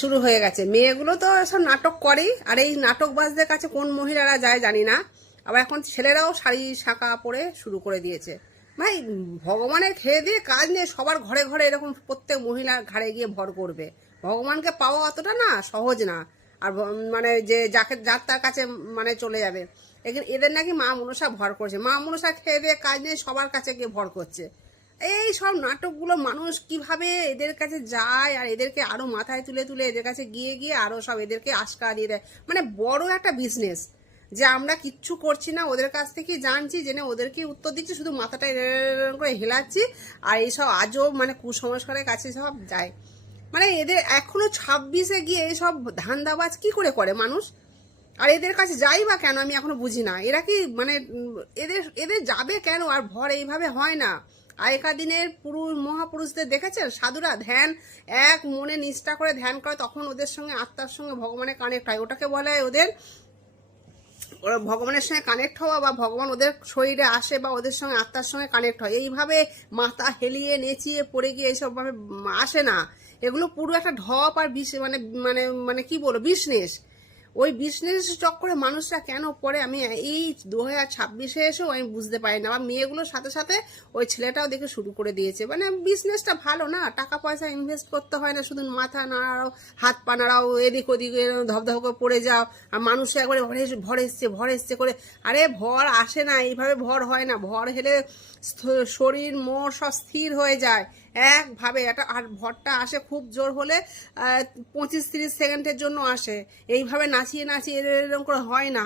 শুরু হয়ে গেছে। মেয়েগুলো তো সব নাটক করেই, আর এই নাটকবাজদের কাছে কোন মহিলারা যায় জানি না। আবার এখন ছেলেরাও শাড়ি শাঁকা পরে শুরু করে দিয়েছে। ভাই, ভগবানের খেয়ে দিয়ে কাজ নেই, সবার ঘরে ঘরে এরকম প্রত্যেক মহিলার ঘাড়ে গিয়ে ভর করবে। ভগবানকে পাওয়া অতটা না সহজ না। আর মানে যে যাকে যার তার কাছে মানে চলে যাবে। এদের নাকি মা মনসা ভর করছে, মা মনসা খেয়ে দিয়ে কাজ নেই, সবার কাছে গিয়ে ভর করছে। এই সব নাটকগুলো মানুষ কিভাবে এদের কাছে যায়, আর এদেরকে আরো মাথায় তুলে তুলে এদের কাছে গিয়ে গিয়ে আরো সব এদেরকে আশকা দিয়ে দেয়। মানে বড় একটা বিজনেস, যে আমরা কিচ্ছু করছি না, ওদের কাছ থেকে জানছি, জেনে ওদেরকে উত্তর দিচ্ছি, শুধু মাথাটা এরকম করে হেলাচ্ছি। আর এইসব আজও মানে কুসংস্কারের কাছে সব যায়। মানে এদের এখনো 26-এ গিয়ে এইসব ধান্দাবাজ কি করে করে মানুষ? আর এদের কাছে যাই বা কেন আমি এখনো বুঝি না। এরা কি মানে এদের এদের যাবে কেন? আর ভর এইভাবে হয় না। আগেকার দিনের মহাপুরুষদের দেখেছেন, সাধুরা ধ্যান এক মনে নিষ্ঠা করে ধ্যান করে, তখন ওদের সঙ্গে আত্মার সঙ্গে ভগবানের কানেক্ট হয়। ওটাকে বলা হয় ওদের ওরা ভগবানের সঙ্গে কানেক্ট হওয়া, বা ভগবান ওদের শরীরে আসে বা ওদের সঙ্গে আত্মার সঙ্গে কানেক্ট হয়। এইভাবে মাথা হেলিয়ে নেচিয়ে পড়ে গিয়ে এইসব ভাবে আসে না। এগুলো পুরো একটা ঢপ আর মানে মানে মানে কি বলবো, বিজনেস। ওই বিজনেস চক্করে মানুষরা কেন পড়ে, আমি এই 2026-এ এসেও আমি বুঝতে পারি না। আমার মেয়েগুলোর সাথে সাথে ওই ছেলেটাও দেখে শুরু করে দিয়েছে। মানে বিজনেসটা ভালো না, টাকা পয়সা ইনভেস্ট করতে হয় না, শুধু মাথা নাড়াও, হাত পা নাড়াও, এদিক ওদিক ধপধপ করে পড়ে যাও, আর মানুষ একবারে ভর এসছে করে। আরে ভর আসে না, এইভাবে ভর হয় না। ভর হেলে শরীর মন সব স্থির হয়ে যায় একভাবে। এটা আর ভরটা আসে খুব জোর হলে 25-30 সেকেন্ডের জন্য আসে। এইভাবে নাচিয়ে নাচিয়ে এরকম করে হয় না।